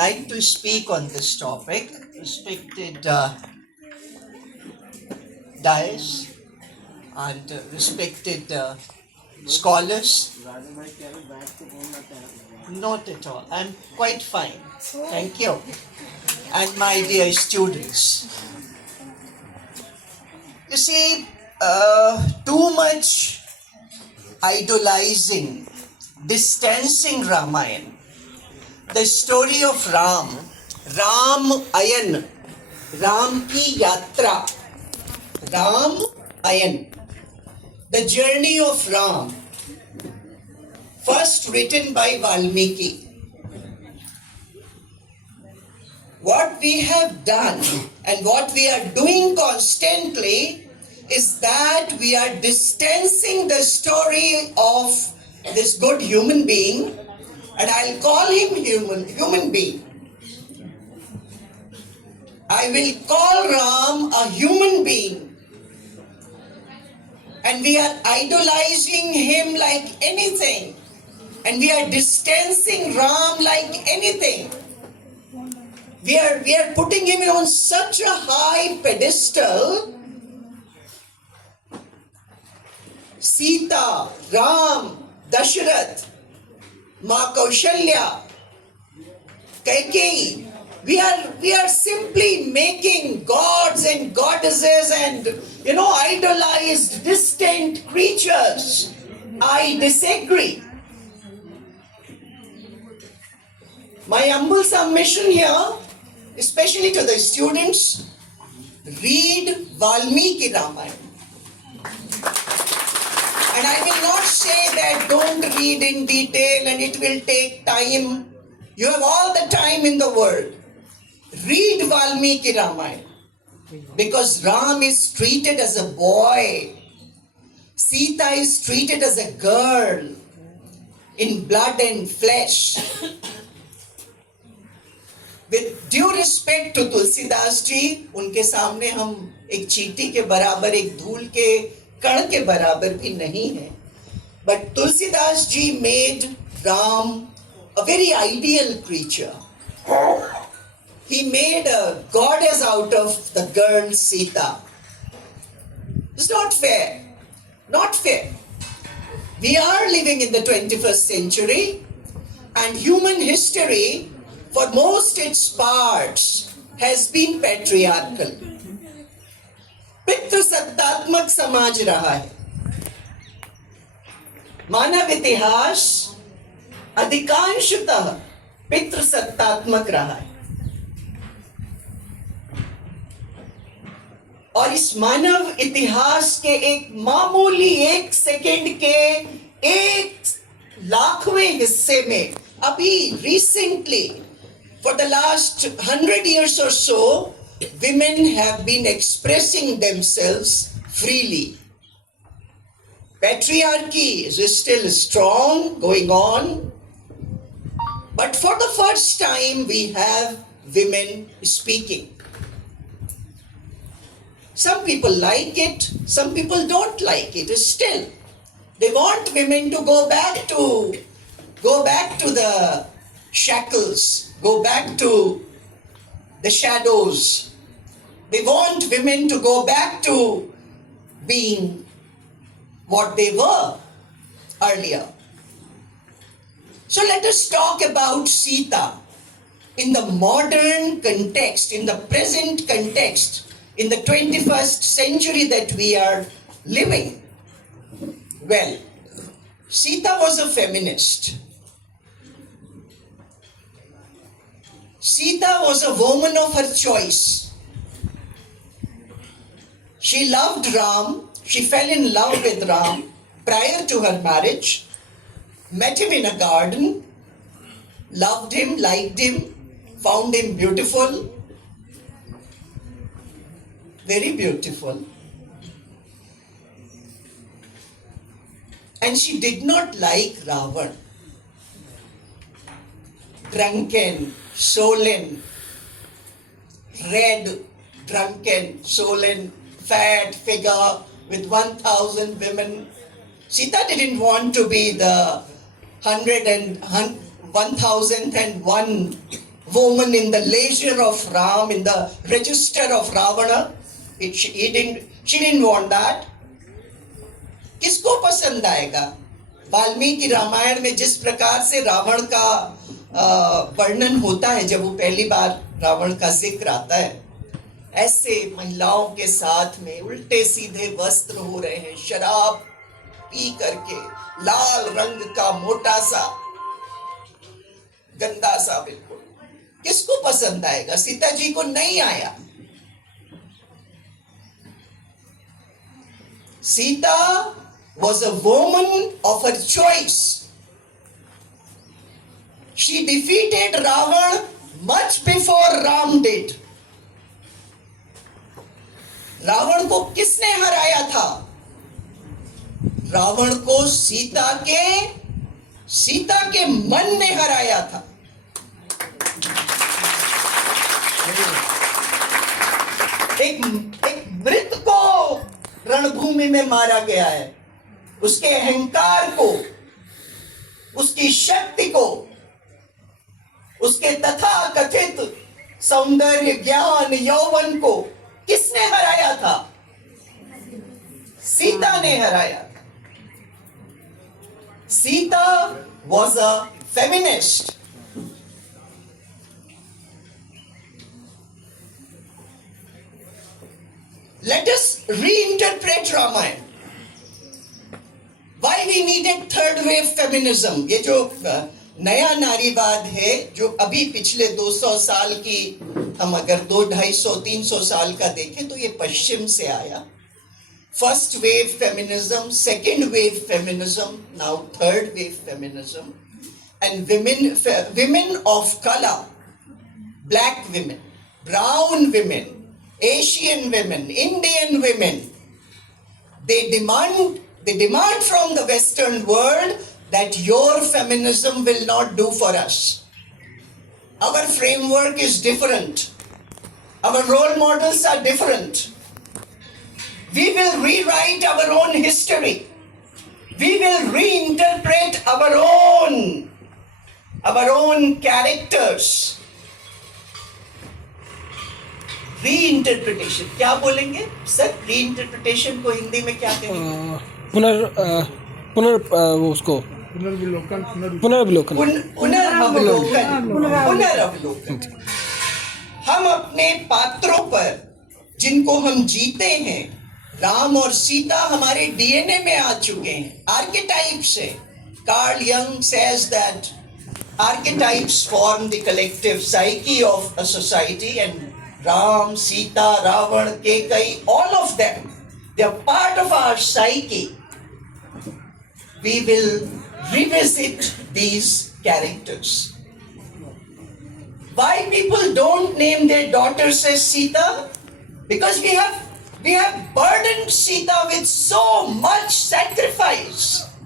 like to speak on this topic, respected dais and respected scholars. Not at all. I'm quite fine. Thank you. And my dear students. You see, too much idolizing, distancing Ramayana. The story of Ram Ayan, Ram ki yatra, Ram Ayan, the journey of Ram, first written by Valmiki. What we have done and what we are doing constantly is that we are distancing the story of this good human being, and I'll call him human being. I will call Ram a human being. And we are idolizing him like anything. And we are distancing Ram like anything. We are putting him on such a high pedestal. Sita, Ram, Dasharath, Ma Kaushalya, Kaikeyi. We are simply making gods and goddesses and idolized, distant creatures. I disagree. My humble submission here, especially to the students, read Valmiki Ramayana. And I will not say that don't read in detail and it will take time. You have all the time in the world. Read Valmiki Ramayana. Because Ram is treated as a boy. Sita is treated as a girl in blood and flesh. With due respect to Tulsidas ji, उनके सामने हम एक चींटी के बराबर, एक धूल के कण के बराबर भी नहीं है. But Tulsidas ji made Ram a very ideal creature. He made a goddess out of the girl Sita. It's not fair. Not fair. We are living in the 21st century, and human history, for most its parts, has been patriarchal. पितृ सत्तात्मक समाज रहा है. मानव इतिहास अधिकांशतः पितृ सत्तात्मक रहा है. और इस मानव इतिहास के एक मामूली 1 सेकंड के 1,00,000वें हिस्से में अभी recently, for the last 100 years or so, women have been expressing themselves freely. Patriarchy is still strong, going on. But for the first time, we have women speaking. Some people like it, some people don't like it. Still, they want women to go back to the shackles, go back to the shadows. They want women to go back to being what they were earlier. So let us talk about Sita in the modern context, in the present context, in the 21st century that we are living. Well, Sita was a feminist. Sita was a woman of her choice. She loved Ram. She fell in love with Ram prior to her marriage, met him in a garden, loved him, liked him, found him beautiful, very beautiful. And she did not like Ravan. Drunken, sullen, red, drunken, sullen, fat figure with 1,000 women. Sita didn't want to be the 1,001 woman in the leisure of Ram, in the register of Ravana. She didn't want that. किसको पसंद आएगा? वाल्मीकि रामायण में जिस प्रकार से रावण का वर्णन होता है, जब वो पहली बार रावण का जिक्र आता है, ऐसे महिलाओं के साथ में उल्टे सीधे वस्त्र हो रहे हैं, शराब पी करके, लाल रंग का मोटा सा, गंदा सा, बिल्कुल किसको पसंद आएगा? सीता जी को नहीं आया. Sita was a woman of her choice. She defeated Ravan much before Ram did. Ravan को किसने हराया था? रावण को सीता के मन ने हराया था. एक मृत को रणभूमि में मारा गया है. उसके अहंकार को, उसकी शक्ति को, उसके तथाकथित सौंदर्य, ज्ञान, यौवन को किसने हराया था? सीता ने हराया. Sita was a feminist. Let us reinterpret Ramayana. Why we needed third wave feminism? ये जो नया नारीवाद है, जो अभी पिछले 200 साल की, हम अगर 200-250-300 साल का देखें तो ये पश्चिम से आया. First wave feminism, second wave feminism, now third wave feminism. And women of color, black women, brown women, Asian women, Indian women, they demand from the Western world that your feminism will not do for us. Our framework is different. Our role models are different. We will rewrite our own history. We will reinterpret our own characters. रीइंटरप्रिटेशन क्या बोलेंगे sir? रीइंटरप्रिटेशन को हिंदी में क्या कहेंगे? पुनर्वलोकन. हम अपने पात्रों पर, जिनको हम जीते हैं, राम और सीता हमारे डीएनए में आ चुके हैं. आर्केटाइप्स है. Carl Jung says that archetypes form the collective psyche of a society, and Ram, Sita, Ravan, Kekai, all of them, they are part of our psyche. We will revisit these characters. Why people don't name their daughters as Sita? Because we have burdened Sita with so much sacrifice.